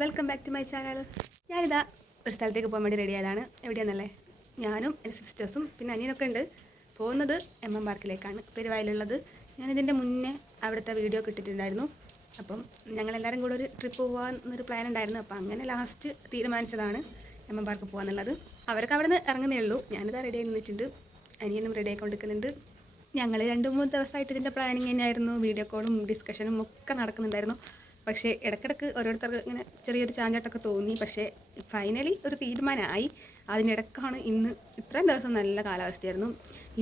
Welcome back to my channel. ഞാനിതാ ഒരു സ്ഥലത്തേക്ക് പോകാൻ വേണ്ടി റെഡി ആയതാണ്. എവിടെയാണെന്നല്ലേ, ഞാനും എൻ്റെ സിസ്റ്റേഴ്സും പിന്നെ അനിയനൊക്കെ ഉണ്ട്. പോകുന്നത് MM പാർക്കിലേക്കാണ്, പെരുവായിലുള്ളത്. ഞാനിതിൻ്റെ മുന്നേ അവിടുത്തെ വീഡിയോ കിട്ടിയിട്ടുണ്ടായിരുന്നു. അപ്പം ഞങ്ങളെല്ലാവരും കൂടെ ഒരു ട്രിപ്പ് പോകാമെന്നൊരു പ്ലാൻ ഉണ്ടായിരുന്നു. അപ്പം അങ്ങനെ ലാസ്റ്റ് തീരുമാനിച്ചതാണ് MM പാർക്ക് പോകാമെന്നുള്ളത്. അവരൊക്കെ അവിടെ നിന്ന് ഇറങ്ങുന്നേ ഉള്ളൂ. ഞാനിതാ റെഡി ആയി നിന്നിട്ടുണ്ട്, അനിയനും റെഡി ആയിക്കൊണ്ടിരിക്കുന്നുണ്ട്. ഞങ്ങൾ 2-3 ദിവസമായിട്ട് ഇതിൻ്റെ പ്ലാനിങ് തന്നെയായിരുന്നു. വീഡിയോ കോളും ഡിസ്കഷനും ഒക്കെ നടക്കുന്നുണ്ടായിരുന്നു. പക്ഷേ ഇടയ്ക്കിടയ്ക്ക് ഓരോരുത്തർക്ക് ഇങ്ങനെ ചെറിയൊരു ചാഞ്ചാട്ടമൊക്കെ തോന്നി. പക്ഷേ ഫൈനലി ഒരു തീരുമാനമായി. അതിനിടയ്ക്കാണ് ഇന്ന് ഇത്രയും ദിവസം നല്ല കാലാവസ്ഥയായിരുന്നു.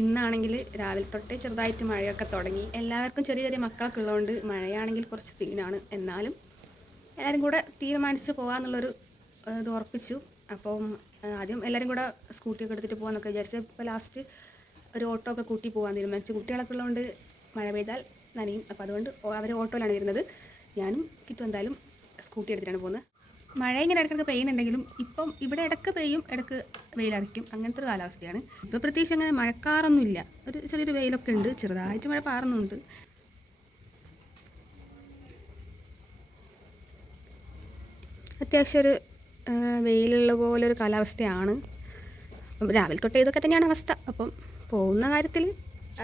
ഇന്നാണെങ്കിൽ രാവിലെ തൊട്ടേ ചെറുതായിട്ട് മഴയൊക്കെ തുടങ്ങി. എല്ലാവർക്കും ചെറിയ ചെറിയ മക്കളൊക്കെ ഉള്ളതുകൊണ്ട് മഴയാണെങ്കിൽ കുറച്ച് സീനാണ്. എന്നാലും എല്ലാവരും കൂടെ തീരുമാനിച്ച് പോകാമെന്നുള്ളൊരു ഇത് ഉറപ്പിച്ചു. അപ്പം ആദ്യം എല്ലാവരും കൂടെ സ്കൂട്ടിയൊക്കെ എടുത്തിട്ട് പോകാമെന്നൊക്കെ വിചാരിച്ച് ഇപ്പോൾ ലാസ്റ്റ് ഒരു ഓട്ടോ ഒക്കെ കൂട്ടി പോകാൻ തീരുമാനിച്ചു. കുട്ടികളൊക്കെ ഉള്ളതുകൊണ്ട് മഴ പെയ്താൽ നനയും. അപ്പോൾ അതുകൊണ്ട് അവർ ഓട്ടോയിലാണ് വരുന്നത്. ഞാനും കിട്ടും എന്തായാലും സ്കൂട്ടി എടുത്തിട്ടാണ് പോകുന്നത്. മഴ ഇങ്ങനെ ഇടയ്ക്കിടയ്ക്ക് പെയ്യുന്നുണ്ടെങ്കിലും ഇപ്പം ഇവിടെ ഇടയ്ക്ക് പെയ്യും, ഇടയ്ക്ക് വെയിലറിക്കും. അങ്ങനത്തെ ഒരു കാലാവസ്ഥയാണ്. ഇപ്പോൾ പ്രത്യേകിച്ച് അങ്ങനെ മഴക്കാറൊന്നുമില്ല, ഒരു ചെറിയൊരു വെയിലൊക്കെ ഉണ്ട്, ചെറുതായിട്ട് മഴ പാറുന്നുണ്ട്. അത്യാവശ്യം ഒരു വെയിലുള്ള പോലൊരു കാലാവസ്ഥയാണ്. അപ്പം രാവിലെ തൊട്ടേ ഇതൊക്കെ തന്നെയാണ് അവസ്ഥ. അപ്പം പോകുന്ന കാര്യത്തിൽ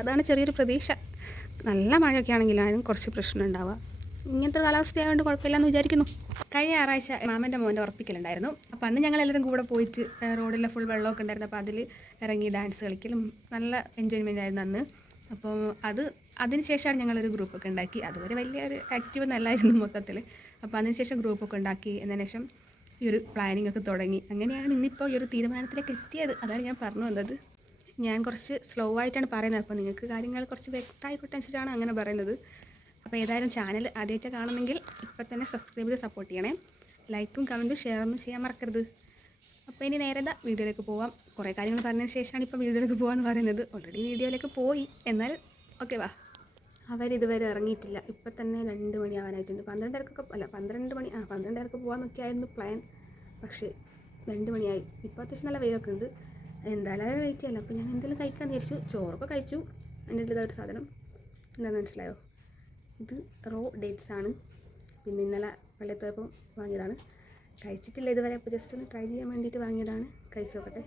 അതാണ് ചെറിയൊരു പ്രതീക്ഷ. നല്ല മഴയൊക്കെ ആണെങ്കിലും കുറച്ച് പ്രശ്നം ഉണ്ടാവുക. ഇങ്ങനത്തെ ഒരു കാലാവസ്ഥയായതുകൊണ്ട് കുഴപ്പമില്ലെന്ന് വിചാരിക്കുന്നു. കഴിഞ്ഞ ഞായറാഴ്ച മാമൻ്റെ മോൻ്റെ ഉറപ്പിക്കലുണ്ടായിരുന്നു. അപ്പോൾ അന്ന് ഞങ്ങളെല്ലാവരും കൂടെ പോയിട്ട് റോഡിലെ ഫുൾ വെള്ളമൊക്കെ ഉണ്ടായിരുന്നു. അപ്പോൾ അതിൽ ഇറങ്ങി ഡാൻസ് കളിക്കലും നല്ല എൻജോയ്മെൻ്റ് ആയിരുന്നു അന്ന്. അപ്പോൾ അതിന് ശേഷമാണ് ഞങ്ങളൊരു ഗ്രൂപ്പൊക്കെ ഉണ്ടാക്കി. അതുവരെ വലിയൊരു ആക്റ്റീവ് നല്ലായിരുന്നു മൊത്തത്തിൽ. അപ്പോൾ അതിനുശേഷം ഗ്രൂപ്പൊക്കെ ഉണ്ടാക്കി. എന്നതിന് ശേഷം ഈ ഒരു പ്ലാനിങ് ഒക്കെ തുടങ്ങി. അങ്ങനെയാണ് ഇന്നിപ്പോൾ ഈ ഒരു തീരുമാനത്തിലേക്ക് എത്തിയത്. അതാണ് ഞാൻ പറഞ്ഞു വന്നത്. ഞാൻ കുറച്ച് സ്ലോ ആയിട്ടാണ് പറയുന്നത്. അപ്പോൾ നിങ്ങൾക്ക് കാര്യങ്ങൾ കുറച്ച് വ്യക്തമായിക്കോട്ടെ വെച്ചിട്ടാണ് അങ്ങനെ പറയുന്നത്. അപ്പോൾ ഏതായാലും ചാനൽ ആദ്യമായിട്ട് കാണുന്നെങ്കിൽ ഇപ്പം തന്നെ സബ്സ്ക്രൈബ് ചെയ്ത് സപ്പോർട്ട് ചെയ്യണേ. ലൈക്കും കമൻറ്റും ഷെയറൊന്നും ചെയ്യാൻ മറക്കരുത്. അപ്പോൾ ഇനി നേരെ വീഡിയോയിലേക്ക് പോവാം. കുറേ കാര്യങ്ങൾ പറഞ്ഞതിന് ശേഷമാണ് ഇപ്പോൾ വീഡിയോയിലേക്ക് പോകാമെന്ന് പറയുന്നത്. ഓൾറെഡി വീഡിയോയിലേക്ക് പോയി, എന്നാൽ ഓക്കെ വാ. അവരിതുവരെ ഇറങ്ങിയിട്ടില്ല. ഇപ്പം തന്നെ 2 മണിയാവാനായിട്ടുണ്ട്. 12 മണി 12 പോകാമെന്നൊക്കെ ആയിരുന്നു പ്ലാൻ. പക്ഷേ 2 മണിയായി. ഇപ്പോൾ അത്യാവശ്യം നല്ല വെയിലൊക്കെ ഉണ്ട്. എന്തായാലും വെയിറ്റ് ചെയ്യല്ലോ. അപ്പോൾ ഞാൻ എന്തെങ്കിലും കഴിക്കാൻ വിചാരിച്ചു. ചോറൊക്കെ കഴിച്ചു. എൻ്റെ ഇതായിട്ട് സാധനം എന്താണെന്ന് മനസ്സിലായോ? ഇത് റോ ഡേറ്റ്സ് ആണ്. പിന്നെ ഇന്നലെ പള്ളിയത്തോയപ്പം വാങ്ങിയതാണ്. കഴിച്ചിട്ടില്ല ഇതുവരെ. അപ്പോൾ ജസ്റ്റ് ഒന്ന് ട്രൈ ചെയ്യാൻ വേണ്ടിയിട്ട് വാങ്ങിയതാണ്. കഴിച്ചു നോക്കട്ടെ.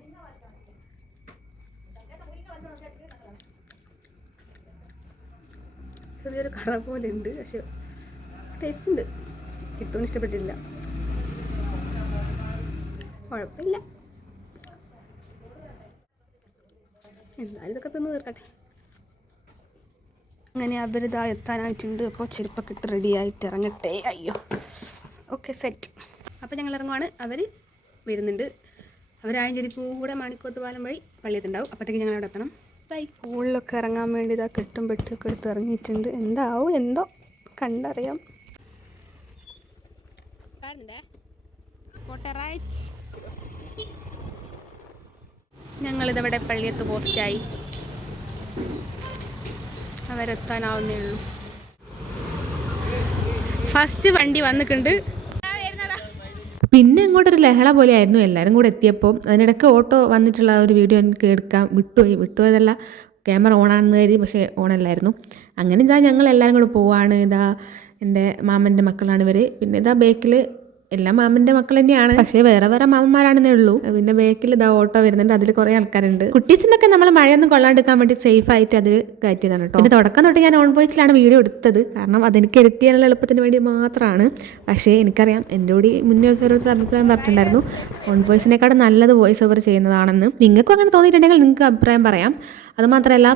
ചെറിയൊരു കറ പോലെ ഉണ്ട്, പക്ഷെ ടേസ്റ്റ് ഉണ്ട്. കിട്ടുമെന്ന് ഇഷ്ടപ്പെട്ടില്ല. കുഴപ്പമില്ല. എന്നാലും ഇതൊക്കെ തിന്ന് തീർക്കട്ടെ. അങ്ങനെ അവരിതാ എത്താനായിട്ടുണ്ട്. അപ്പോൾ ചെരുപ്പൊക്കെ ഇട്ട് റെഡി ആയിട്ട് ഇറങ്ങട്ടെ. അയ്യോ, ഓക്കെ സെറ്റ്. അപ്പോൾ ഞങ്ങൾ ഇറങ്ങുവാണ്. അവർ വരുന്നുണ്ട്. അവരായഞ്ചേരി കൂടെ മണിക്കോത്ത് പാലം വഴി പള്ളിയിലുണ്ടാവും. അപ്പോഴത്തേക്ക് ഞങ്ങൾ അവിടെ എത്തണം. സ്കൂളിലൊക്കെ ഇറങ്ങാൻ വേണ്ടി ഇതാ കെട്ടും പെട്ടൊക്കെ എടുത്ത് ഇറങ്ങിയിട്ടുണ്ട്. എന്താവും എന്തോ കണ്ടറിയാം. ഞങ്ങളിതവിടെ പള്ളിയത്ത് പോസ്റ്റായി. അവരെത്താനാവുന്നേ ഉള്ളൂ. ഫസ്റ്റ് വണ്ടി വന്നിട്ടുണ്ട്. പിന്നെ അങ്ങോട്ടൊരു ലഹള പോലെയായിരുന്നു എല്ലാവരും കൂടെ എത്തിയപ്പോൾ. അതിനിടയ്ക്ക് ഓട്ടോ വന്നിട്ടുള്ള ഒരു വീഡിയോ എനിക്ക് എടുക്കാൻ വിട്ടുപോയതല്ല, ക്യാമറ ഓണാണെന്ന് കരുതി, പക്ഷേ ഓണല്ലായിരുന്നു. അങ്ങനെ ഇതാ ഞങ്ങൾ എല്ലാവരും കൂടെ പോവാണ്. ഇതാ എൻ്റെ മാമൻ്റെ മക്കളാണ് ഇവർ. പിന്നെ ഇതാ ബേക്കിൽ എല്ലാം മാമൻ്റെ മക്കൾ തന്നെയാണ്, പക്ഷേ വേറെ വേറെ മാമന്മാരാണെന്നേ ഉള്ളൂ. പിന്നെ ബേക്കിൽ ഇതാ ഓട്ടോ വരുന്നുണ്ട്. അതിൽ കുറേ ആൾക്കാരുണ്ട്. കുട്ടീസിനൊക്കെ നമ്മൾ മഴയൊന്നും കൊള്ളാണ്ടിരിക്കാൻ വേണ്ടി സേഫ് ആയിട്ട് അതിൽ കയറ്റിയതാണ് കേട്ടോ. പിന്നെ തുടക്കം തൊട്ട് ഞാൻ ഓൺ വോയിസിലാണ് വീഡിയോ എടുത്തത്. കാരണം അതെനിക്ക് എഡിറ്റ് ചെയ്യാനുള്ള എളുപ്പത്തിന് വേണ്ടി മാത്രമാണ്. പക്ഷേ എനിക്കറിയാം, എൻ്റെ കൂടി മുന്നേ ഒക്കെ ഓരോരുത്തർ അഭിപ്രായം പറഞ്ഞിട്ടുണ്ടായിരുന്നു ഓൺ വോയിസിനെക്കാളും നല്ലത് വോയിസ് ഓവർ ചെയ്യുന്നതാണെന്ന്. നിങ്ങൾക്കും അങ്ങനെ തോന്നിയിട്ടുണ്ടെങ്കിൽ നിങ്ങൾക്ക് അഭിപ്രായം പറയാം. അതുമാത്രമല്ല,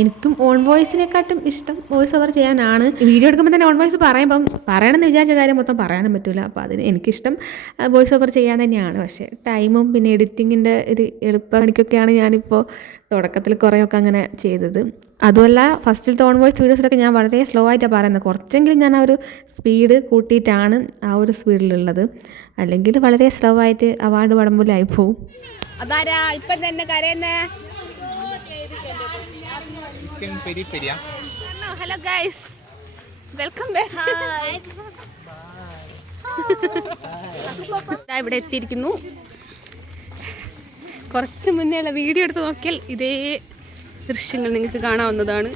എനിക്കും ഓൺ വോയിസിനെക്കാട്ടും ഇഷ്ടം വോയിസ് ഓവർ ചെയ്യാനാണ്. വീഡിയോ എടുക്കുമ്പോൾ തന്നെ ഓൺ വോയിസ് പറയുമ്പം പറയണമെന്ന് വിചാരിച്ച കാര്യം മൊത്തം പറയാനും പറ്റില്ല. അപ്പോൾ അതിന് എനിക്കിഷ്ടം വോയിസ് ഓവർ ചെയ്യാൻ തന്നെയാണ്. പക്ഷേ ടൈമും പിന്നെ എഡിറ്റിങ്ങിൻ്റെ ഒരു എളുപ്പപ്പണിക്കൊക്കെയാണ് ഞാനിപ്പോൾ തുടക്കത്തിൽ കുറേയൊക്കെ അങ്ങനെ ചെയ്തത്. അതുമല്ല, ഫസ്റ്റിലത്തെ ഓൺ വോയിസ് വീഡിയോസിലൊക്കെ ഞാൻ വളരെ സ്ലോ ആയിട്ടാണ് പറയുന്നത്. കുറച്ചെങ്കിലും ഞാൻ ആ ഒരു സ്പീഡ് കൂട്ടിയിട്ടാണ് ആ ഒരു സ്പീഡിലുള്ളത്. അല്ലെങ്കിൽ വളരെ സ്ലോ ആയിട്ട് അവാർഡ് പടം പോലെ ആയിപ്പോവും. അതാരാ ഇപ്പം തന്നെ കരയുന്നേ? Hello guys, welcome back. ഇവിടെ എത്തിയിരിക്കുന്നു. കുറച്ച് മുന്നേയുള്ള വീഡിയോ എടുത്ത് നോക്കിയാൽ ഇതേ ദൃശ്യങ്ങൾ നിങ്ങൾക്ക് കാണാവുന്നതാണ്.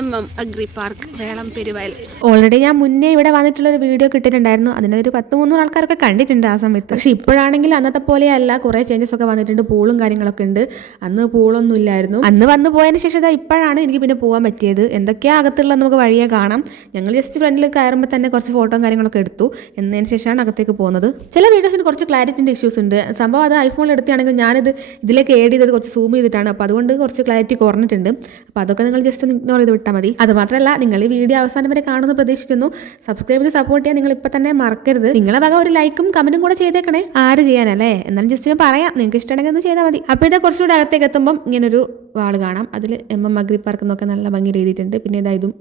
MM അഗ്രി പാർക്ക് വേളം പെരുവയൽ. ഓൾറെഡി ഞാൻ മുന്നേ ഇവിടെ വന്നിട്ടുള്ളൊരു വീഡിയോ കിട്ടിയിട്ടുണ്ടായിരുന്നു. അതിനൊരു 10-300 ആൾക്കാരൊക്കെ കണ്ടിട്ടുണ്ട് ആ സമയത്ത്. പക്ഷെ ഇപ്പോഴാണെങ്കിൽ അന്നത്തെ പോലെയല്ല, കുറേ ചേഞ്ചസ് ഒക്കെ വന്നിട്ടുണ്ട്. പൂളും കാര്യങ്ങളൊക്കെ ഉണ്ട്. അന്ന് പൂളൊന്നും ഇല്ലായിരുന്നു. അന്ന് വന്നു പോയതിന് ശേഷം ഇപ്പോഴാണ് എനിക്ക് പിന്നെ പോകാൻ പറ്റിയത്. എന്തൊക്കെയാണ് അകത്തുള്ള നമുക്ക് വഴിയെ കാണാം. ഞങ്ങൾ ജസ്റ്റ് ഫ്രണ്ടിൽ കയറുമ്പോൾ തന്നെ കുറച്ച് ഫോട്ടോയും കാര്യങ്ങളൊക്കെ എടുത്തു. എന്നതിന് ശേഷമാണ് അകത്തേക്ക് പോകുന്നത്. ചില വീഡിയോസിന് കുറച്ച് ക്ലാരിറ്റിൻ്റെ ഇഷ്യൂസ് ഉണ്ട്. സംഭവം അത് ഐഫോണിൽ എടുക്കുകയാണെങ്കിൽ ഞാനിത് ഇതിലേക്ക് ഏഡ് ചെയ്തത് കുറച്ച് സൂം ചെയ്തിട്ടാണ്. അപ്പോൾ അതുകൊണ്ട് കുറച്ച് ക്ലാരിറ്റി കുറഞ്ഞിട്ടുണ്ട്. അപ്പോൾ അതൊക്കെ നിങ്ങൾ ജസ്റ്റ് ഒന്ന് ഇഗ്നോർ ചെയ്ത് വിട്ടാൽ മതി. അത് മാത്രമല്ല, നിങ്ങൾ ഈ വീഡിയോ അവസാനം വരെ കാണുമെന്ന് പ്രതീക്ഷിക്കുന്നു. സബ്സ്ക്രൈബ് ചെയ്ത് സപ്പോർട്ട് ചെയ്യാൻ നിങ്ങൾ ഇപ്പം തന്നെ മറക്കരുത്. നിങ്ങളെ വക ഒരു ലൈക്കും കമന്റും കൂടെ ചെയ്തേക്കണേ. ആര് ചെയ്യാനല്ലേ? എന്നാലും ജസ്റ്റ് ഞാൻ പറയാം, നിങ്ങൾക്ക് ഇഷ്ടമാണെങ്കിൽ ഒന്ന് ചെയ്താൽ മതി. അപ്പോൾ ഇത് കുറച്ചുകൂടെ അകത്തേക്ക് എത്തുമ്പം ഇങ്ങനൊരു വാൾ കാണാം. അതിൽ MM അഗ്രി പാർക്ക് എന്നൊക്കെ നല്ല ഭംഗിയിൽ എഴുതിയിട്ടുണ്ട്. പിന്നെ ഇതും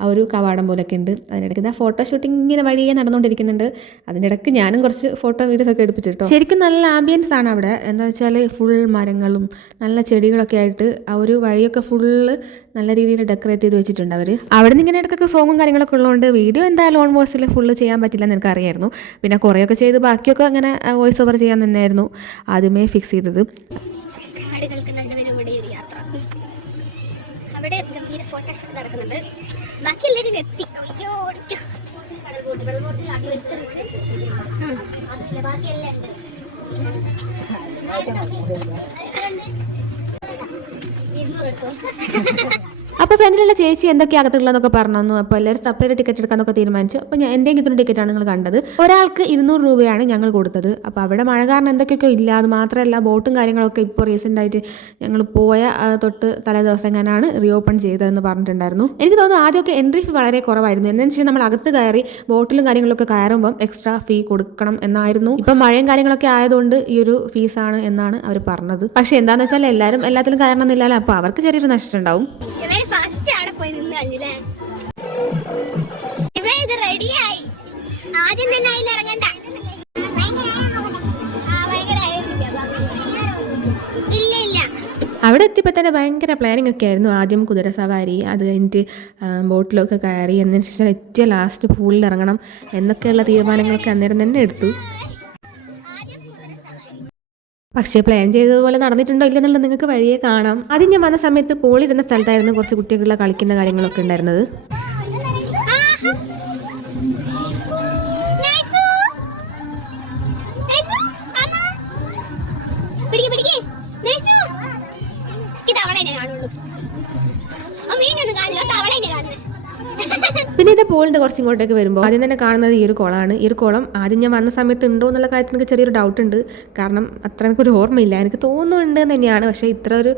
ആ ഒരു കവാടം പോലൊക്കെ ഉണ്ട്. അതിനിടയ്ക്ക് ഇതാ ഫോട്ടോ ഷൂട്ടിംഗ് ഇങ്ങനെ വഴിയെ നടന്നുകൊണ്ടിരിക്കുന്നുണ്ട്. അതിൻ്റെ ഇടയ്ക്ക് ഞാനും കുറച്ച് ഫോട്ടോ വീഡിയോസ് ഒക്കെ എടുപ്പിച്ചിട്ടോ. ശരിക്കും നല്ല ആംബിയൻസ് ആണ് അവിടെ. എന്താ വെച്ചാൽ ഫുൾ മരങ്ങളും നല്ല ചെടികളൊക്കെ ആയിട്ട് ആ ഒരു വഴിയൊക്കെ ഫുള്ള് നല്ല രീതിയിൽ ഡെക്കറേറ്റ് ചെയ്ത് വെച്ചിട്ടുണ്ട് അവർ. അവിടെ നിന്ന് ഇങ്ങനെ ഇടയ്ക്കൊക്കെ സോങ്ങും കാര്യങ്ങളൊക്കെ ഉള്ളതുകൊണ്ട് വീഡിയോ എന്തായാലും ഓൺ വോയിസിൽ ഫുള്ള് ചെയ്യാൻ പറ്റില്ല എന്ന് എനിക്കറിയായിരുന്നു. പിന്നെ കുറേയൊക്കെ ചെയ്ത് ബാക്കിയൊക്കെ അങ്ങനെ വോയിസ് ഓവർ ചെയ്യാൻ തന്നെയായിരുന്നു ആദ്യമേ ഫിക്സ് ചെയ്തത്. അവിടെ ഗംഭീര ഫോട്ടോഷൂട്ട് നടക്കുന്നുണ്ട്. ബാക്കി എല്ലാവരും എത്തി. ബാക്കിയെല്ലാം ഉണ്ട്. അപ്പോൾ ഫ്രണ്ടിലുള്ള ചേച്ചി എന്തൊക്കെ അകത്തുള്ളതെന്നൊക്കെ പറഞ്ഞു. അപ്പോൾ എല്ലാവരും സെപ്പറേറ്റ് ടിക്കറ്റ് എടുക്കാനൊക്കെ തീരുമാനിച്ചു. അപ്പോൾ എൻ്റെയും കിട്ടുന്ന ടിക്കറ്റാണ് നിങ്ങൾ കണ്ടത്. ഒരാൾക്ക് 200 രൂപയാണ് ഞങ്ങൾ കൊടുത്തത്. അപ്പോൾ അവിടെ മഴ കാരണം എന്തൊക്കെയൊക്കെ ഇല്ല. അത് മാത്രമല്ല ബോട്ടും കാര്യങ്ങളൊക്കെ ഇപ്പോൾ റീസെൻ്റായിട്ട് ഞങ്ങൾ പോയ തൊട്ട് തലേ ദിവസം എങ്ങനെയാണ് റീഓപ്പൺ ചെയ്തതെന്ന് പറഞ്ഞിട്ടുണ്ടായിരുന്നു. എനിക്ക് തോന്നുന്നു ആദ്യമൊക്കെ എൻട്രി ഫീ വളരെ കുറവായിരുന്നു. എന്താണെന്ന് വെച്ചാൽ നമ്മൾ അകത്ത് കയറി ബോട്ടിലും കാര്യങ്ങളൊക്കെ കയറുമ്പം എക്സ്ട്രാ ഫീ കൊടുക്കണം എന്നായിരുന്നു. ഇപ്പം മഴയും കാര്യങ്ങളൊക്കെ ആയതുകൊണ്ട് ഈ ഒരു ഫീസാണ് എന്നാണ് അവർ പറഞ്ഞത്. പക്ഷേ എന്താണെന്ന് വെച്ചാൽ എല്ലാവരും എല്ലാത്തിലും കയറണമെന്നില്ലല്ലോ. അപ്പോൾ അവർക്ക് ചെറിയൊരു നഷ്ടം ഉണ്ടാവും. അവിടെ എത്തിയപ്പോൾ തന്നെ ഭയങ്കര പ്ലാനിങ് ഒക്കെ ആയിരുന്നു. ആദ്യം കുതിര സവാരി, അത് കഴിഞ്ഞിട്ട് ബോട്ടിലൊക്കെ കയറി, എന്നതിന് ശേഷം ഏറ്റവും ലാസ്റ്റ് പൂളിൽ ഇറങ്ങണം എന്നൊക്കെയുള്ള തീരുമാനങ്ങളൊക്കെ അന്നേരം തന്നെ എടുത്തു. പക്ഷേ പ്ലാൻ ചെയ്തതുപോലെ നടന്നിട്ടുണ്ടോ ഇല്ലെന്നുള്ളത് നിങ്ങൾക്ക് വഴിയെ കാണാം. ആദ്യം ഞാൻ വന്ന സമയത്ത് പൂളിരുന്ന സ്ഥലത്തായിരുന്നു കുറച്ച് കുട്ടികളുടെ കളിക്കുന്ന കാര്യങ്ങളൊക്കെ ഉണ്ടായിരുന്നത്. പിന്നെ ഇത് പൂളിൻ്റെ കുറച്ച് ഇങ്ങോട്ടേക്ക് വരുമ്പോൾ ആദ്യം തന്നെ കാണുന്നത് ഈ ഒരു കുളമാണ്. ഈ ഒരു കുളം ആദ്യം ഞാൻ വന്ന സമയത്ത് ഉണ്ടോ എന്നുള്ള കാര്യത്തിൽ എനിക്ക് ചെറിയൊരു ഡൗട്ട് ഉണ്ട്. കാരണം അത്ര എനിക്കൊരു ഓർമ്മയില്ല. എനിക്ക് തോന്നുന്നുണ്ട് തന്നെയാണ്. പക്ഷേ ഇത്ര ഒരു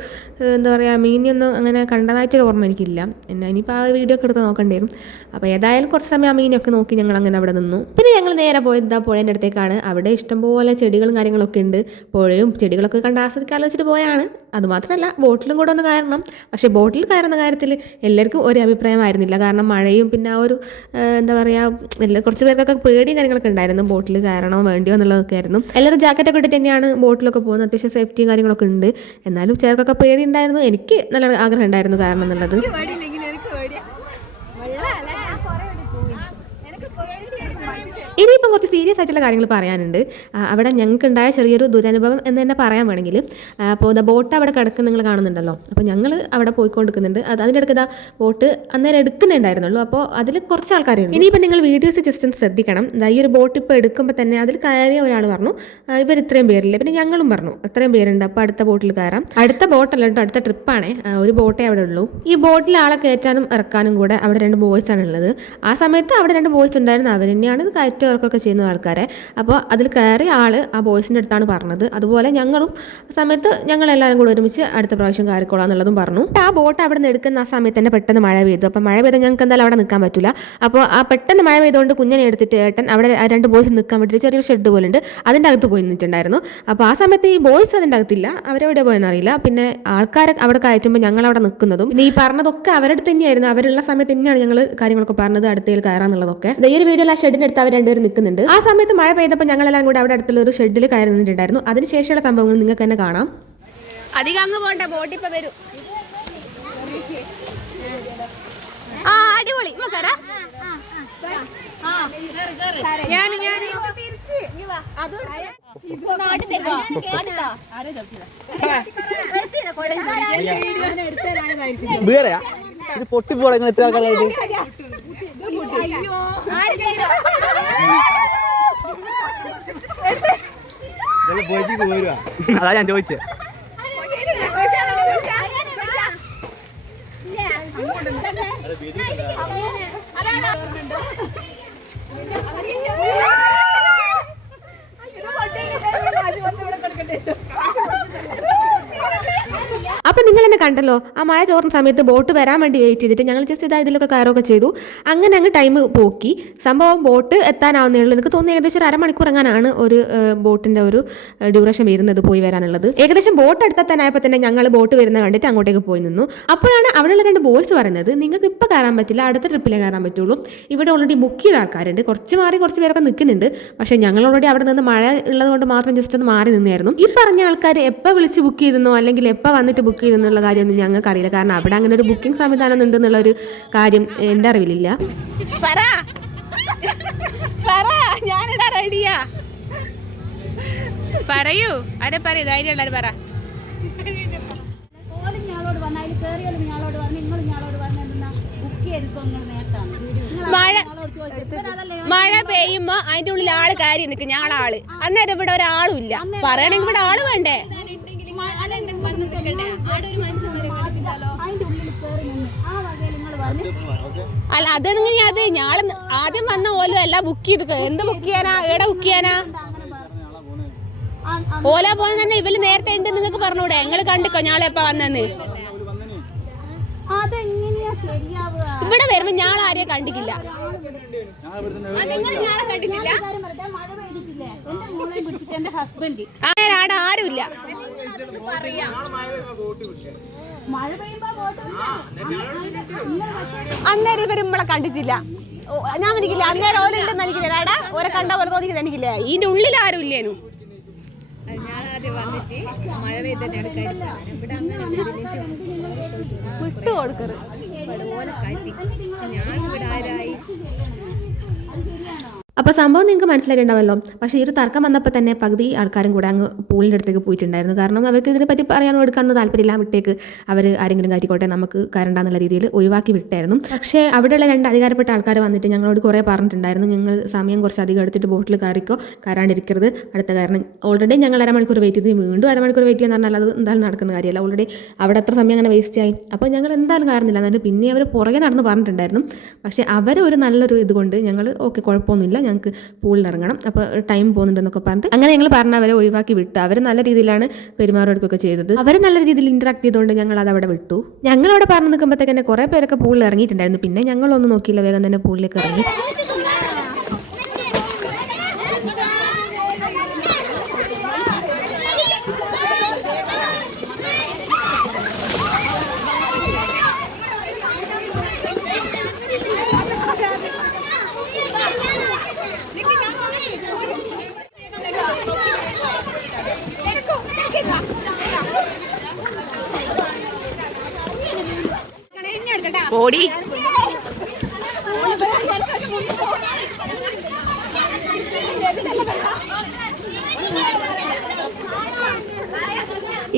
എന്താ പറയുക മീനൊന്നും അങ്ങനെ കണ്ടതായിട്ടൊരു ഓർമ്മ എനിക്കില്ല. എന്നാൽ ഇനിയിപ്പോൾ ആ വീഡിയോ ഒക്കെ എടുത്ത് നോക്കേണ്ടി വരും. അപ്പോൾ ഏതായാലും കുറച്ച് സമയം ആ മീനൊക്കെ നോക്കി ഞങ്ങൾ അങ്ങനെ അവിടെ നിന്നു. പിന്നെ ഞങ്ങൾ നേരെ പോയത് ആ പുഴേൻ്റെ അടുത്തേക്കാണ്. അവിടെ ഇഷ്ടംപോലെ ചെടികളും കാര്യങ്ങളൊക്കെ ഉണ്ട്. പുഴയും ചെടികളൊക്കെ കണ്ട് ആസ്വദിക്കാലോചിച്ചിട്ട് പോയാണ്. അതുമാത്രമല്ല ബോട്ടിലും കൂടെ ഒന്ന് കയറണം. പക്ഷേ ബോട്ടിൽ കയറുന്ന കാര്യത്തിൽ എല്ലാവർക്കും ഒരു അഭിപ്രായമായിരുന്നില്ല. കാരണം മഴയും പിന്നെ ആ ഒരു എന്താ പറയുക കുറച്ച് പേർക്കൊക്കെ പേടിയും കാര്യങ്ങളൊക്കെ ഉണ്ടായിരുന്നു. ബോട്ടിൽ കയറണോ വേണ്ടിയോ എന്നുള്ളതൊക്കെ ആയിരുന്നു. എല്ലാവരും ജാക്കറ്റൊക്കെ ഇട്ടിട്ട് തന്നെയാണ് ബോട്ടിലൊക്കെ പോകുന്നത്. അത്യാവശ്യം സേഫ്റ്റിയും കാര്യങ്ങളൊക്കെ ഉണ്ട്. എന്നാലും ചിലർക്കൊക്കെ പേടി ഉണ്ടായിരുന്നു. എനിക്ക് നല്ല ആഗ്രഹം ഉണ്ടായിരുന്നു കാരണം എന്നുള്ളത്. ഇനിയിപ്പം കുറച്ച് സീരിയസ് ആയിട്ടുള്ള കാര്യങ്ങൾ പറയാനുണ്ട്. അവിടെ ഞങ്ങൾക്കുണ്ടായ ചെറിയൊരു ദുരനുഭവം എന്ന് തന്നെ പറയാൻ വേണമെങ്കിൽ, അപ്പോൾ ബോട്ട് അവിടെ കിടക്കുന്ന നിങ്ങൾ കാണുന്നുണ്ടല്ലോ. അപ്പോൾ ഞങ്ങൾ അവിടെ പോയിക്കൊണ്ടിരിക്കുന്നുണ്ട്. അതിൻ്റെ ഇടയ്ക്ക് ബോട്ട് അന്നേരം എടുക്കുന്നുണ്ടായിരുന്നുള്ളൂ. അപ്പോൾ അതിൽ കുറച്ച് ആൾക്കാരുണ്ട്. ഇനിയിപ്പോൾ നിങ്ങൾ വീഡിയോസ് ജസ്റ്റ് ഒന്ന് ശ്രദ്ധിക്കണം. ഈ ഒരു ബോട്ട് ഇപ്പോൾ എടുക്കുമ്പോൾ തന്നെ അതിൽ കയറിയ ഒരാൾ പറഞ്ഞു ഇവർ ഇത്രയും പേരില്ല. പിന്നെ ഞങ്ങളും പറഞ്ഞു ഇത്രയും പേരുണ്ട്, അപ്പോൾ അടുത്ത ബോട്ടിൽ കയറാം. അടുത്ത ബോട്ടല്ല കേട്ടോ, അടുത്ത ട്രിപ്പാണേ. ഒരു ബോട്ടേ അവിടെ ഉള്ളൂ. ഈ ബോട്ടിൽ ആളെ കയറ്റാനും ഇറക്കാനും കൂടെ അവിടെ 2 ബോയ്സാണ് ഉള്ളത്. ആ സമയത്ത് അവിടെ 2 ബോയ്സ് ഉണ്ടായിരുന്നു. അവർ തന്നെയാണ് ഇത് കയറ്റം ഇറക്കൊക്കെ ചെയ്യുന്ന ആൾക്കാരെ. അപ്പോൾ അതിൽ കയറിയ ആൾ ആ ബോയ്സിൻ്റെ അടുത്താണ് പറഞ്ഞത്. അതുപോലെ ഞങ്ങളും സമയത്ത് ഞങ്ങളെല്ലാവരും കൂടെ ഒരുമിച്ച് അടുത്ത പ്രാവശ്യം കയറിക്കോളാം എന്നുള്ളതും പറഞ്ഞു. ആ ബോട്ട് അവിടെ നിന്ന് എടുക്കുന്ന ആ സമയത്ത് തന്നെ പെട്ടെന്ന് മഴ പെയ്തു. അപ്പോൾ മഴ പെയ്താൽ ഞങ്ങൾക്ക് എന്തായാലും അവിടെ നിൽക്കാൻ പറ്റില്ല. അപ്പോൾ ആ പെട്ടെന്ന് മഴ പെയ്തുകൊണ്ട് കുഞ്ഞിനെ എടുത്തിട്ട് ഏട്ടൻ അവിടെ 2 ബോയ്സ് നിൽക്കാൻ വേണ്ടിയിട്ട് ചെറിയൊരു ഷെഡ് പോലെ ഉണ്ട്, അതിൻ്റെ അകത്ത് പോയി നിന്നിട്ടുണ്ടായിരുന്നു. അപ്പോൾ ആ സമയത്ത് ഈ ബോയ്സ് അതിൻ്റെ അകത്തില്ല, അവരെവിടെ പോയെന്ന് അറിയില്ല. പിന്നെ ആൾക്കാരെ അവിടെ കയറ്റുമ്പോൾ ഞങ്ങൾ അവിടെ നിൽക്കുന്നതും പിന്നെ ഈ പറഞ്ഞതൊക്കെ അവരുടെ അടുത്ത് തന്നെയായിരുന്നു. അവരുള്ള സമയത്ത് തന്നെയാണ് ഞങ്ങൾ കാര്യങ്ങളൊക്കെ പറഞ്ഞത് അടുത്തേൽ കയറാന്നുള്ളതൊക്കെ. ഈ ഒരു വീഡിയോയിൽ ആ ഷെഡിൻ്റെ അടുത്ത് അവർ 2 പേര് നിൽക്കുന്നുണ്ട്. ആ സമയത്ത് മഴ പെയ്തപ്പോൾ ഞങ്ങളെല്ലാം കൂടെ അവിടെ അടുത്തുള്ള ഒരു ഷെഡിൽ കയറി നിന്നിട്ടുണ്ടായിരുന്നു. അതിനുശേഷമുള്ള സംഭവങ്ങൾ നിങ്ങൾക്ക് തന്നെ കാണാം. അധികം അങ്ങ് പോണ്ട, ബോട്ടിപ്പോ വരും. ആ അടിപൊളി മക്കാരാ. ഇത് പൊട്ടിപ്പോടെ നിങ്ങൾ എത്ര ആൾക്കാരായിട്ട് അതാ ഞാൻ ചോദിച്ചത്. അപ്പോൾ നിങ്ങൾ എന്നെ കണ്ടല്ലോ, ആ മഴ ചോർന്ന സമയത്ത് ബോട്ട് വരാൻ വേണ്ടി വെയിറ്റ് ചെയ്തിട്ട് ഞങ്ങൾ ജസ്റ്റ് ഇതിലൊക്കെ കയറൊക്കെ ചെയ്തു. അങ്ങനെ അങ്ങ് ടൈം പോക്കി. സംഭവം ബോട്ട് എത്താനാവുന്നേ ഉള്ളൂ. എനിക്ക് തോന്നുന്നു ഏകദേശം ഒരു അരമണിക്കൂർ എങ്ങാനാണ് ഒരു ബോട്ടിൻ്റെ ഒരു ഡ്യൂറേഷൻ വരുന്നത് പോയി വരാനുള്ളത്. ഏകദേശം ബോട്ട് എടുത്തെത്താനായപ്പോൾ തന്നെ ഞങ്ങൾ ബോട്ട് വരുന്നത് കണ്ടിട്ട് അങ്ങോട്ടേക്ക് പോയി നിന്നു. അപ്പോഴാണ് അവിടെയുള്ള 2 ബോയ്സ് പറയുന്നത്, നിങ്ങൾക്ക് ഇപ്പോൾ കയറാൻ പറ്റില്ല, അടുത്ത ട്രിപ്പിലേ കയറാൻ പറ്റുള്ളൂ. ഇവിടെ ഓൾറെഡി ബുക്ക് ചെയ്ത ആൾക്കാരുണ്ട്, കുറച്ച് മാറി കുറച്ച് പേരൊക്കെ നിൽക്കുന്നുണ്ട്. പക്ഷേ ഞങ്ങൾ ഓൾറെഡി അവിടെ നിന്ന് മഴ ഉള്ളത് കൊണ്ട് മാത്രം ജസ്റ്റ് ഒന്ന് മാറി നിന്നായിരുന്നു. ഈ പറഞ്ഞ ആൾക്കാർ എപ്പോൾ വിളിച്ച് ബുക്ക് ചെയ്തെന്നോ അല്ലെങ്കിൽ എപ്പോൾ വന്നിട്ട് ബുക്ക് ചെയ്തെന്നുള്ള കാര്യമൊന്നും ഞങ്ങൾക്ക് അറിയില്ല. കാരണം അവിടെ അങ്ങനെ ഒരു ബുക്കിംഗ് സംവിധാനം ഉണ്ടെന്നുള്ള ഒരു കാര്യം എൻ്റെ അറിവിലില്ല. ഞാനിടാ റെഡിയാ, പറയൂ. അരെ പറയൂ, ധൈര്യമുള്ളവർ പറ. മഴ പെയ്യുമ്പോ അതിന്റെ ഉള്ളിൽ ആള് കയറി നിൽക്കും, ഞങ്ങളാള്. അന്നേരം ഇവിടെ ഒരാളും ഇല്ല. പറയണെങ്കിൽ ഇവിടെ ആള് വേണ്ടേ? അല്ല അതെങ്ങനെയാ? അത് ഞാള് ആദ്യം വന്ന ഓലോ എല്ലാം ബുക്ക് ചെയ്ത്. എന്ത് ബുക്ക് ചെയ്യാനാ? എവിടെ ബുക്ക് ചെയ്യാനാ? ഓല പോകുന്ന തന്നെ ഇവര് നേരത്തെ ഉണ്ട്, നിങ്ങൾക്ക് പറഞ്ഞൂടെ? ഞങ്ങള് കണ്ടിക്കോ ഞാളെപ്പ വന്നെന്ന്. ഇവിടെ വരുമ്പോ ഞാൻ ആരെയും കണ്ടിട്ടില്ല. ആടെ ആരുമില്ല. അന്നേരം ഇവര് നമ്മളെ കണ്ടിട്ടില്ല. ഞാൻ എനിക്കില്ല അന്നേരം ഓരുണ്ടെന്ന് എനിക്കില്ല. ആടാ ഓരെ കണ്ട ഓരോ തോന്നിക്കുന്നത് എനിക്കില്ല. ഇതിന്റെ ഉള്ളിൽ ആരും ഇല്ലേനു. വിട്ടു കൊടുക്കറ്. അപ്പോൾ സംഭവം നിങ്ങൾക്ക് മനസ്സിലായിട്ടുണ്ടാവല്ലോ. പക്ഷേ ഈ ഒരു തർക്കം വന്നപ്പോൾ തന്നെ പകുതി ആൾക്കാരും കൂടെ അങ്ങ് പൂളിൻ്റെ അടുത്തേക്ക് പോയിട്ടുണ്ടായിരുന്നു. കാരണം അവർക്ക് ഇതിനെപ്പറ്റി പറയാനോ എടുക്കാനോ താല്പര്യമില്ല. വിട്ടേക്ക് അവർ ആരെങ്കിലും കയറ്റിക്കോട്ടെ, നമുക്ക് കയറണ്ടെന്നുള്ള രീതിയിൽ ഒഴിവാക്കി വിട്ടായിരുന്നു. പക്ഷേ അവിടെയുള്ള 2 അധികാരപ്പെട്ട ആൾക്കാർ വന്നിട്ട് ഞങ്ങളോട് കുറേ പറഞ്ഞിട്ടുണ്ടായിരുന്നു, ഞങ്ങൾ സമയം കുറച്ച് അധികം എടുത്തിട്ട് ബോട്ടിൽ കയറിക്കോ, കയറാണ്ടിരിക്കരുത്, അടുത്ത കാരണം. ഓൾറെഡി ഞങ്ങൾ അരമണിക്കൂർ വെയിറ്റ് ചെയ്ത് വീണ്ടും അരമണിക്കൂർ വെയിറ്റ് ചെയ്യാന്ന് പറഞ്ഞാൽ അത് എന്തായാലും നടക്കുന്ന കാര്യമല്ല. ഓൾറെഡി അവിടെ അത്ര സമയം അങ്ങനെ വേസ്റ്റ് ആയി. അപ്പോൾ ഞങ്ങൾ എന്തായാലും കയറുന്നില്ല. എന്നിട്ട് പിന്നെ അവർ പുറകെ നടന്ന് പറഞ്ഞിട്ടുണ്ടായിരുന്നു. പക്ഷേ അവരൊരു നല്ലൊരു ഇതുകൊണ്ട് ഞങ്ങൾ ഓക്കെ കുഴപ്പമൊന്നുമില്ല, ഞങ്ങൾക്ക് പൂളിൽ ഇറങ്ങണം, അപ്പോൾ ടൈം പോകുന്നുണ്ടെന്നൊക്കെ പറഞ്ഞിട്ട് അങ്ങനെ ഞങ്ങൾ പറഞ്ഞ അവരെ ഒഴിവാക്കി വിട്ടു. അവർ നല്ല രീതിയിലാണ് പെരുമാറുകയൊക്കെ ചെയ്തത്. അവർ നല്ല രീതിയിൽ ഇന്ററാക്ട് ചെയ്തുകൊണ്ട് ഞങ്ങൾ അത് അവിടെ വിട്ടു. ഞങ്ങളവിടെ പറഞ്ഞു നിൽക്കുമ്പോഴത്തേക്ക് തന്നെ കുറേ പേരൊക്കെ പൂളിൽ ഇറങ്ങിയിട്ടുണ്ടായിരുന്നു. പിന്നെ ഞങ്ങളൊന്നും നോക്കിയില്ല, വേഗം തന്നെ പൂളിലേക്ക് ഇറങ്ങി. ഓടി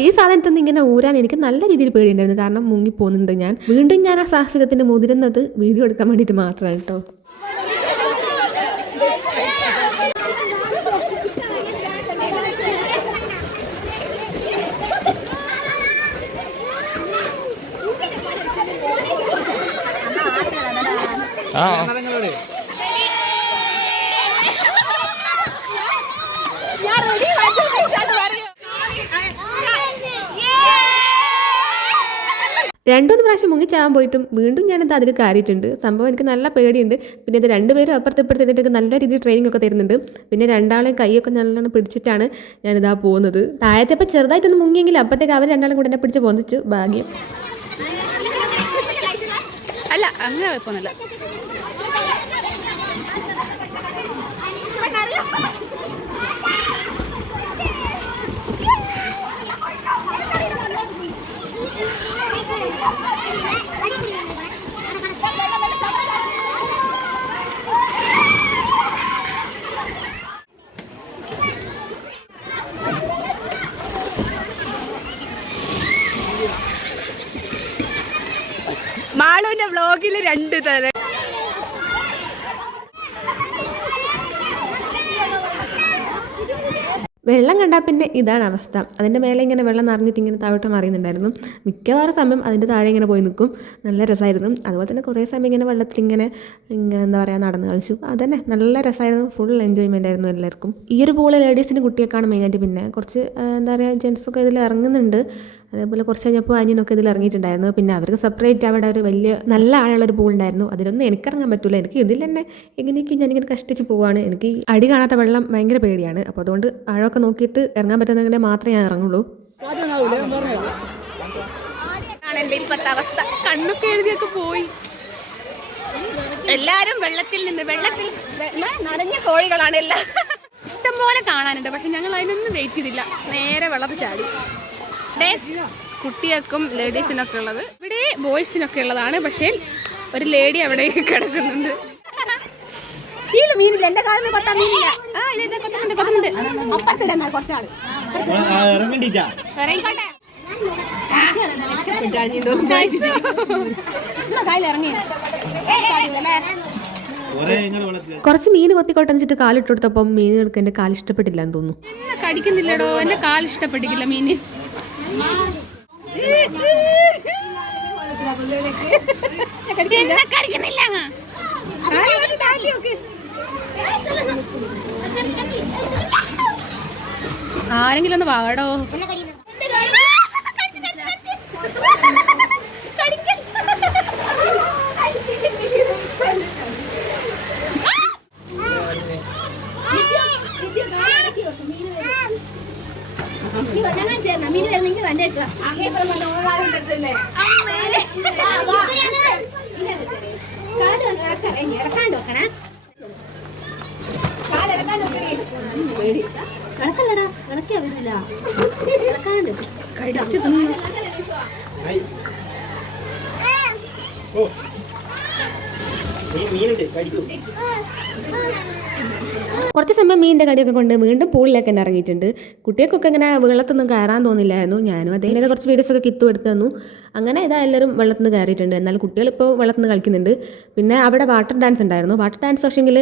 ഈ സാധനത്തിൽ നിന്ന് ഇങ്ങനെ ഊരാൻ എനിക്ക് നല്ല രീതിയിൽ പേടിയുണ്ടായിരുന്നു. കാരണം മുങ്ങിപ്പോകുന്നുണ്ട് ഞാൻ. വീണ്ടും ഞാൻ ആ സാഹസികത്തിന് മുതിരുന്നത് വീഡിയോ എടുക്കാൻ വേണ്ടിയിട്ട് മാത്രമാണ് കേട്ടോ. രണ്ടൂന്ന് പ്രാവശ്യം മുങ്ങിച്ചാവാൻ പോയിട്ടും വീണ്ടും ഞാനത് അതിൽ കയറിയിട്ടുണ്ട്. സംഭവം എനിക്ക് നല്ല പേടിയുണ്ട്. പിന്നെ ഇത് 2 പേരും അപ്പുറത്തിപ്പുറത്ത് നല്ല രീതിയിൽ ട്രെയിനിങ് ഒക്കെ തരുന്നുണ്ട്. പിന്നെ 2 കൈയൊക്കെ നല്ലോണം പിടിച്ചിട്ടാണ് ഞാനിതാ പോകുന്നത്. താഴത്തെപ്പോൾ ചെറുതായിട്ടൊന്ന് മുങ്ങിയെങ്കിൽ അപ്പോഴത്തേക്ക് അവർ 2 കൂടെ എന്നെ പിടിച്ച് പൊന്നിച്ചു. ഭാഗ്യം. അല്ല അങ്ങനെ കുഴപ്പമൊന്നുമില്ല. മാളു ജിജോന്റെ വ്ലോഗിൽ 2 തല. വെള്ളം കണ്ടാൽ പിന്നെ ഇതാണ് അവസ്ഥ. അതിൻ്റെ മേലെ ഇങ്ങനെ വെള്ളം നിറഞ്ഞിട്ട് ഇങ്ങനെ താഴോട്ട് മറിയുന്നുണ്ടായിരുന്നു. മിക്കവാറും സമയം അതിൻ്റെ താഴെ ഇങ്ങനെ പോയി നിൽക്കും. നല്ല രസമായിരുന്നു. അതുപോലെ തന്നെ കുറേ സമയം ഇങ്ങനെ വെള്ളത്തിൽ ഇങ്ങനെ എന്താ പറയുക നടന്ന് കളിച്ചു. അതന്നെ നല്ല രസമായിരുന്നു. ഫുൾ എൻജോയ്മെൻ്റ് ആയിരുന്നു എല്ലാവർക്കും. ഈ ഒരു പൂള് ലേഡീസിന് കുട്ടിയൊക്കെയാണ് മെയിനായിട്ട്. പിന്നെ കുറച്ച് എന്താ പറയുക ജെൻസൊക്കെ ഇതിൽ ഇറങ്ങുന്നുണ്ട്. അതേപോലെ കുറച്ച് കഴിഞ്ഞപ്പോൾ അനിയനൊക്കെ ഇതിൽ ഇറങ്ങിയിട്ടുണ്ടായിരുന്നു. പിന്നെ അവർക്ക് സെപ്പറേറ്റ് അവിടെ ഒരു വലിയ നല്ല ആഴമുള്ളൊരു പൂൾ ഉണ്ടായിരുന്നു. അതിലൊന്നും എനിക്കിറങ്ങാൻ പറ്റില്ല. എനിക്ക് ഇതിൽ തന്നെ എങ്ങനെയൊക്കെ ഞാനിങ്ങനെ കഷ്ടിച്ച് പോവാണ്. എനിക്ക് അടി കാണാത്ത വെള്ളം ഭയങ്കര പേടിയാണ്. അപ്പോൾ അതുകൊണ്ട് ആഴമൊക്കെ നോക്കിയിട്ട് ഇറങ്ങാൻ പറ്റുന്നതിൻ്റെ മാത്രമേ ഞാൻ ഇറങ്ങുള്ളൂ. ഇപ്പോഴത്തെ അവസ്ഥ കണ്ണൊക്കെ എഴുതിയൊക്കെ പോയി. എല്ലാരും വെള്ളത്തിൽ നനഞ്ഞ കോഴികളാണ് എല്ലാം. ഇഷ്ടംപോലെ കാണാനുണ്ട്. പക്ഷെ ഞങ്ങൾ അതിനൊന്നും വെയിറ്റ് ചെയ്തില്ല, നേരെ വെള്ളത്തിൽ ചാടി. കുട്ടികൾക്കും ലേഡീസിനൊക്കെ ഉള്ളത്, ഇവിടെ ബോയ്സിനൊക്കെ ഉള്ളതാണ്. പക്ഷേ ഒരു ലേഡി അവിടെ കിടക്കുന്നുണ്ട്. മീനില്ല, എന്റെ കാലം കൊത്താൻ മീനില്ല. കൊത്തുന്നുണ്ട്. അപ്പുറത്തിടുന്ന കുറച്ചാള് ഇറങ്ങിക്കോട്ടെ. കുറച്ച് മീൻ കൊത്തിക്കോട്ടെ വെച്ചിട്ട് കാലിട്ട് കൊടുത്തപ്പം മീനുകൾക്ക് എൻ്റെ കാല് ഇഷ്ടപ്പെട്ടില്ല എന്ന് തോന്നുന്നു. എന്നെ കടിക്കുന്നില്ലടോ, എന്റെ കാല് ഇഷ്ടപ്പെട്ടില്ല മീന്. കടിക്കുന്നില്ല. ആരെങ്കിലും ഒന്ന് വാടോ. മീന് വരുന്നെങ്കിൽ വണ്ടി എടുക്കുക. ഇറക്കാണ്ട് വെക്കണേ. കിടക്കല്ലടാ, കിടക്കിയാ വരുന്നില്ല. കിടക്കാണ്ട് കടിച്ചു കുറച്ച് സമയം മീനിൻ്റെ കടിയൊക്കെ കൊണ്ട് വീണ്ടും പൂളിലേക്ക് തന്നെ ഇറങ്ങിയിട്ടുണ്ട്. കുട്ടികൾക്കൊക്കെ ഇങ്ങനെ വെള്ളത്തൊന്നും കയറാൻ തോന്നില്ലായിരുന്നു. ഞാനും അതേ കുറച്ച് വീഡിയോസൊക്കെ കിത്തു എടുത്തു തന്നു. അങ്ങനെ ഇതാ എല്ലാവരും വെള്ളത്തിൽ നിന്ന് കയറിയിട്ടുണ്ട്. എന്നാൽ കുട്ടികളിപ്പോൾ വെള്ളത്തിൽ നിന്ന് കളിക്കുന്നുണ്ട്. പിന്നെ അവിടെ വാട്ടർ ഡാൻസ് ഉണ്ടായിരുന്നു. വാട്ടർ ഡാൻസ് പക്ഷേങ്കിൽ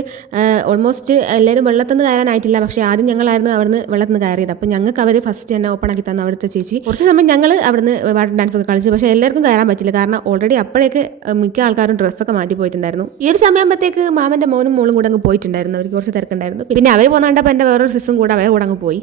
ഓൾമോസ്റ്റ് എല്ലാവരും വെള്ളത്തിൽ നിന്ന് കയറാനായിട്ടില്ല. പക്ഷേ ആദ്യം ഞങ്ങളായിരുന്നു അവിടുന്ന് വെള്ളത്തിൽ നിന്ന് കയറിയത്. അപ്പോൾ ഞങ്ങൾക്ക് അവർ ഫസ്റ്റ് തന്നെ ഓപ്പൺ ആക്കി തന്നു അവിടുത്തെ ചേച്ചി. കുറച്ച് സമയം ഞങ്ങൾ അവിടുന്ന് വാട്ടർ ഡാൻസ് ഒക്കെ കളിച്ചു. പക്ഷേ എല്ലാവർക്കും കയറാൻ പറ്റില്ല. കാരണം ഓൾറെഡി അപ്പോഴേക്ക് മിക്ക ആൾക്കാരും ഡ്രസ്സൊക്കെ മാറ്റി പോയിട്ടുണ്ടായിരുന്നു. ഈ ഒരു സമയമാകുമ്പോഴത്തേക്ക് മാമൻ്റെ മോനും മോളും കൂടെ അങ്ങ് പോയിട്ടുണ്ടായിരുന്നു. അവർക്ക് കുറച്ച് തിരക്കുണ്ടായിരുന്നു. പിന്നെ അവർ പോകുന്നുണ്ടപ്പോൾ എൻ്റെ വേറൊരു സിസ്സും കൂടെ അവരെ കൂടെ അങ്ങ് പോയി.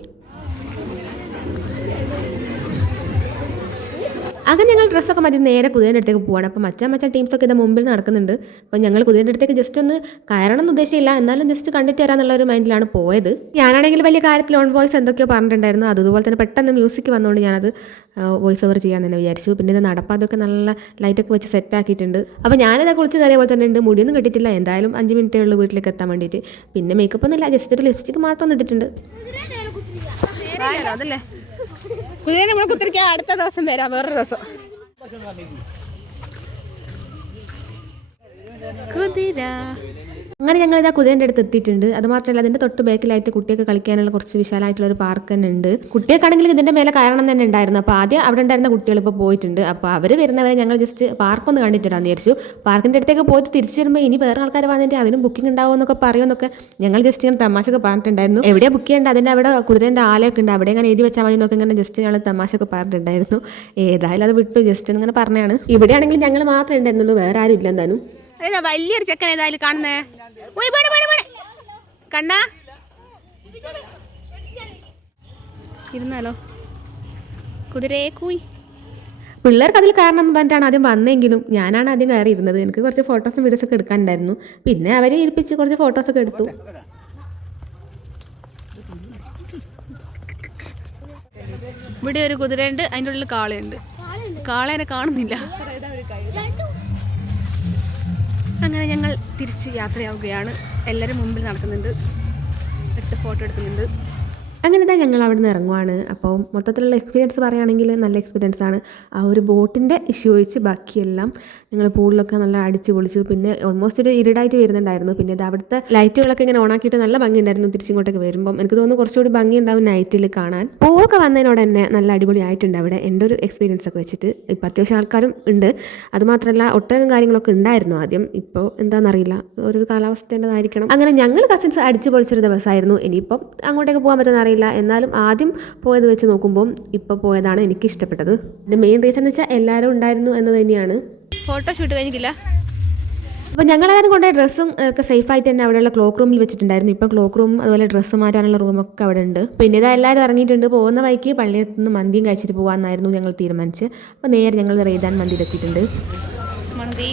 അങ്ങനെ ഞങ്ങൾ ഡ്രസ്സൊക്കെ മതി നേരെ കുതിരേൻ്റെ അടുത്തേക്ക് പോവാണ്. അപ്പോൾ മച്ചാൻ ടീംസൊക്കെ ഇത് മുമ്പിൽ നടക്കുന്നുണ്ട്. അപ്പോൾ ഞങ്ങൾ കുതിരേൻ്റെ അടുത്തേക്ക് ജസ്റ്റ് ഒന്ന് കയറണം എന്ന് ഉദ്ദേശമില്ല, എന്നാലും ജസ്റ്റ് കണ്ടിട്ട് വരാമെന്നുള്ള ഒരു മൈൻഡിലാണ് പോയത്. ഞാനാണെങ്കിൽ വലിയ കാര്യത്തിൽ ഓൺ വോയിസ് എന്തൊക്കെയോ പറഞ്ഞിട്ടുണ്ടായിരുന്നു. അതുപോലെ തന്നെ പെട്ടെന്ന് മ്യൂസിക് വന്നുകൊണ്ട് ഞാനത് വോയിസ് ഓവർ ചെയ്യാൻ തന്നെ വിചാരിച്ചു. പിന്നെ ഇത് നടപ്പാതൊക്കെ നല്ല ലൈറ്റൊക്കെ വെച്ച് സെറ്റ് ആക്കിയിട്ടുണ്ട്. അപ്പോൾ ഞാനിത് കുളിച്ച് കയറിയ പോലെ തന്നെ ഉണ്ട്. മുടിയൊന്നും കെട്ടിയിട്ടില്ല. എന്തായാലും 5 മിനിറ്റേ ഉള്ളൂ വീട്ടിലേക്ക് എത്താൻ വേണ്ടിയിട്ട്. പിന്നെ മേക്കപ്പ് ഒന്നും ഇല്ല, ജസ്റ്റ് ഒരു ലിപ്സ്റ്റിക്ക് മാത്രം ഒന്ന് ഇട്ടിട്ടുണ്ട്. അതല്ലേ കുതിര നമ്മളെ കുത്തിരിക്കാൻ അടുത്ത ദിവസം വരാം, വേറൊരു ദിവസം. കുതിര അങ്ങനെ ഞങ്ങളിതാ കുതിരേൻ്റെ അടുത്ത് എത്തിയിട്ടുണ്ട്. അത് മാത്രമല്ല അതിൻ്റെ തൊട്ട് ബാക്കിലായിട്ട് കുട്ടിയൊക്കെ കളിക്കാനുള്ള കുറച്ച് വിശാലമായിട്ടുള്ള ഒരു പാർക്ക് തന്നെ ഉണ്ട്. കുട്ടിയൊക്കെയാണെങ്കിൽ ഇതിൻ്റെ മേലെ കയറണം തന്നെ ഉണ്ടായിരുന്നു. അപ്പോൾ ആദ്യം അവിടെ ഉണ്ടായിരുന്ന കുട്ടികൾ ഇപ്പോൾ പോയിട്ടുണ്ട്. അപ്പോൾ അവർ വരുന്നവരെ ഞങ്ങൾ ജസ്റ്റ് പാർക്കൊന്ന് കണ്ടിട്ടാന്ന് വിചാരിച്ചു. പാർക്കിൻ്റെ അടുത്തേക്ക് പോയിട്ട് തിരിച്ചു വരുമ്പോൾ ഇനി വേറെ ആൾക്കാർ വന്നിട്ട് അതിനും ബുക്കിംഗ് ഉണ്ടാവുമെന്നൊക്കെ പറയുമെന്നൊക്കെ ഞങ്ങൾ ജസ്റ്റ് ഇങ്ങനെ തമാശയൊക്കെ പറഞ്ഞിട്ടുണ്ടായിരുന്നു. എവിടെയാണ് ബുക്ക് ചെയ്യേണ്ടത്, അതിൻ്റെ അവിടെ കുതിരേൻ്റെ ആലയൊക്കെ ഉണ്ട്, അവിടെ ഇങ്ങനെ എഴുതി വെച്ചാൽ മതി എന്നൊക്കെ ഇങ്ങനെ ജസ്റ്റ് ഞങ്ങൾ തമാശയൊക്കെ പറഞ്ഞിട്ടുണ്ടായിരുന്നു. ഏതായാലും അത് വിട്ടു, ജസ്റ്റ് ഇങ്ങനെ പറഞ്ഞാണ്. ഇവിടെയാണെങ്കിൽ ഞങ്ങൾ മാത്രമേ ഉണ്ടായിരുന്നുള്ളൂ, വേറെ ആരും ഇല്ല എന്തായാലും. വലിയൊരു ചെക്കൻ ഏതായാലും കാണുന്നേ കണ്ണാ ഇരുന്നാലോ കുതിരയെ കൂയി. പിള്ളേർക്ക് അതിൽ കാരണം എന്ന് പറഞ്ഞിട്ടാണ് ആദ്യം വന്നെങ്കിലും ഞാനാണ് ആദ്യം കയറിയിരുന്നത്. എനിക്ക് കുറച്ച് ഫോട്ടോസും വീഡിയോസൊക്കെ എടുക്കാനുണ്ടായിരുന്നു. പിന്നെ അവരെ ഇരിപ്പിച്ച് കുറച്ച് ഫോട്ടോസൊക്കെ എടുത്തു. ഇവിടെ ഒരു കുതിരയുണ്ട്, അതിൻ്റെ ഉള്ളിൽ കാളയുണ്ട്. കാളേനെ കാണുന്നില്ല. അങ്ങനെ ഞങ്ങൾ തിരിച്ച് യാത്രയാവുകയാണ്. എല്ലാവരും മുമ്പിൽ നടക്കുന്നുണ്ട്, എടുത്ത് ഫോട്ടോ എടുക്കുന്നുണ്ട്. അങ്ങനെ തന്നെ ഞങ്ങൾ അവിടെ നിന്ന് ഇറങ്ങുവാണ്. അപ്പോൾ മൊത്തത്തിലുള്ള എക്സ്പീരിയൻസ് പറയുകയാണെങ്കിൽ നല്ല എക്സ്പീരിയൻസ് ആണ്. ആ ഒരു ബോട്ടിൻ്റെ ഇഷ്യൂ ഒഴിച്ച് ബാക്കിയെല്ലാം ഞങ്ങൾ പൂളിലൊക്കെ നല്ല അടിച്ച് പൊളിച്ചു. പിന്നെ ഓൾമോസ്റ്റ് ഒരു ഇരുടായിട്ട് വരുന്നുണ്ടായിരുന്നു. പിന്നെ ഇത് അവിടുത്തെ ലൈറ്റുകളൊക്കെ ഇങ്ങനെ ഓണാക്കിയിട്ട് നല്ല ഭംഗിയുണ്ടായിരുന്നു. തിരിച്ചിങ്ങോട്ടേക്ക് വരുമ്പം എനിക്ക് തോന്നുന്നു കുറച്ചുകൂടി ഭംഗി ഉണ്ടാവും നൈറ്റിൽ കാണാൻ. പൂളൊക്കെ വന്നതിനോട് തന്നെ നല്ല അടിപൊളിയായിട്ടുണ്ട് അവിടെ, എൻ്റെ ഒരു എക്സ്പീരിയൻസ് ഒക്കെ വെച്ചിട്ട്. ഇപ്പോൾ അത്യാവശ്യം ആൾക്കാരും ഉണ്ട്. അതുമാത്രമല്ല ഒട്ടകം കാര്യങ്ങളൊക്കെ ഉണ്ടായിരുന്നു ആദ്യം. ഇപ്പോൾ എന്താണെന്നറിയില്ല, ഓരോ കാലാവസ്ഥേൻ്റെതായിരിക്കണം. അങ്ങനെ ഞങ്ങൾ കസിൻസ് അടിച്ച് പൊളിച്ചൊരു ദിവസമായിരുന്നു. ഇനിയിപ്പം അങ്ങോട്ടേക്ക് പോകാൻ പറ്റുന്ന അറിയില്ല. എന്നാലും ആദ്യം പോയത് വെച്ച് നോക്കുമ്പോൾ ഇപ്പോൾ പോയതാണ് എനിക്ക് ഇഷ്ടപ്പെട്ടത്. എൻ്റെ മെയിൻ റീസൺ എന്ന് വെച്ചാൽ എല്ലാവരും ഉണ്ടായിരുന്നു എന്ന് തന്നെയാണ്. ഫോട്ടോഷൂട്ട് കഴിഞ്ഞിട്ടില്ല. അപ്പോൾ ഞങ്ങളെല്ലാവരും കൊണ്ടുപോയ ഡ്രസ്സും ഒക്കെ സേഫായിട്ട് തന്നെ അവിടെയുള്ള ക്ലോക്ക് റൂമിൽ വെച്ചിട്ടുണ്ടായിരുന്നു. ഇപ്പോൾ ക്ലോക്ക് റൂം അതുപോലെ ഡ്രസ്സ് മാറ്റാനുള്ള റൂമൊക്കെ അവിടെ ഉണ്ട്. പിന്നെ ഇതാ എല്ലാവരും ഇറങ്ങിയിട്ടുണ്ട്. പോകുന്ന വഴിക്ക് പള്ളിയത്ത് നിന്ന് മന്തിയും കഴിച്ചിട്ട് പോകാമെന്നായിരുന്നു ഞങ്ങൾ തീരുമാനിച്ച്. അപ്പോൾ നേരെ ഞങ്ങൾ റെയ്താൻ മന്തിയിലെത്തിയിട്ടുണ്ട്. മന്തി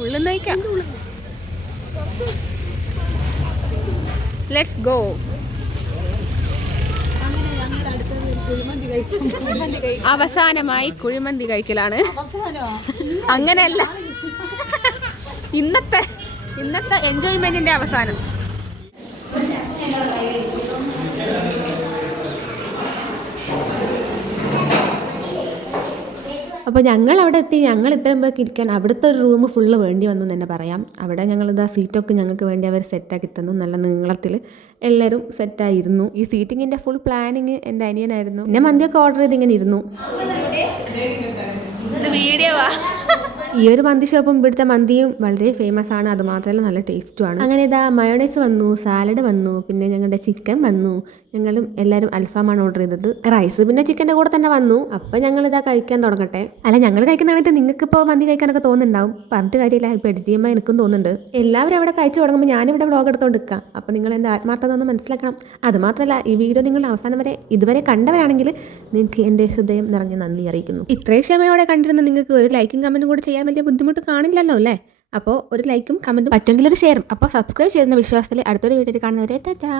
ഉള്ളിൽ നിന്ന് കഴിക്കാം. Let's go. അവസാനമായി കുഴിമന്തി കഴിക്കലാണ്. അങ്ങനെയല്ല, ഇന്നത്തെ എൻജോയ്മെന്റിന്റെ അവസാനം. അപ്പോൾ ഞങ്ങൾ അവിടെ എത്തി. ഞങ്ങൾ ഇത്രയുമ്പോഴേക്ക് ഇരിക്കാൻ അവിടുത്തെ ഒരു റൂം ഫുള്ള് വേണ്ടി വന്നു തന്നെ പറയാം. അവിടെ ഞങ്ങളിതാ സീറ്റൊക്കെ ഞങ്ങൾക്ക് വേണ്ടി അവർ സെറ്റാക്കി തന്നു. നല്ല നീളത്തിൽ എല്ലാവരും സെറ്റായിരുന്നു. ഈ സീറ്റിങ്ങിൻ്റെ ഫുൾ പ്ലാനിങ് എൻ്റെ അനിയനായിരുന്നു. പിന്നെ മന്തിയൊക്കെ ഓർഡർ ചെയ്ത് ഇങ്ങനെ ഇരുന്നു. ഈ ഒരു മന്തി ഷോപ്പും ഇവിടുത്തെ മന്തിയും വളരെ ഫേമസ് ആണ്. അതുമാത്രമല്ല നല്ല ടേസ്റ്റുമാണ്. അങ്ങനെ ഇതാ മയോണൈസ് വന്നു, സാലഡ് വന്നു, പിന്നെ ഞങ്ങളുടെ ചിക്കൻ വന്നു. ഞങ്ങളും എല്ലാവരും അൽഫാമാണ് ഓർഡർ ചെയ്തത്. റൈസ് പിന്നെ ചിക്കൻ്റെ കൂടെ തന്നെ വന്നു. അപ്പോൾ ഞങ്ങളിതാ കഴിക്കാൻ തുടങ്ങട്ടെ. അല്ല, ഞങ്ങൾ കഴിക്കുന്ന സമയത്ത് നിങ്ങൾക്കിപ്പോൾ മന്തി കഴിക്കാനൊക്കെ തോന്നുന്നുണ്ടാവും. പറഞ്ഞിട്ട് കാര്യമില്ല, ഇപ്പോൾ എഡിറ്റ് ചെയ്യുമ്പോൾ എനിക്കും തോന്നുന്നുണ്ട്. എല്ലാവരും അവിടെ കഴിച്ച് തുടങ്ങുമ്പോൾ ഞാനിവിടെ വ്ളോഗ് എടുത്തുകൊണ്ട് നിൽക്കാം. അപ്പോൾ നിങ്ങൾ എൻ്റെ ആത്മാർത്ഥത ഒന്ന് മനസ്സിലാക്കണം. അതുമാത്രമല്ല, ഈ വീഡിയോ നിങ്ങൾ അവസാനം വരെ ഇതുവരെ കണ്ടവരാണെങ്കിൽ നിങ്ങൾക്ക് എൻ്റെ ഹൃദയം നിറഞ്ഞ നന്ദി അറിയിക്കുന്നു. ഇത്രയും ക്ഷമയോടെ കണ്ടിരുന്ന നിങ്ങൾക്ക് ഒരു ലൈക്കും കമൻറ്റും കൂടി ചെയ്യാൻ വലിയ ബുദ്ധിമുട്ട് കാണില്ലല്ലോ അല്ലേ? അപ്പോൾ ഒരു ലൈക്കും കമൻറ്റും പറ്റുമെങ്കിൽ ഒരു ഷെയറും. അപ്പോൾ സബ്സ്ക്രൈബ് ചെയ്യുന്ന വിശ്വാസത്തിൽ അടുത്തൊരു വീഡിയോയിൽ കാണുന്നവരെ ടാറ്റാ.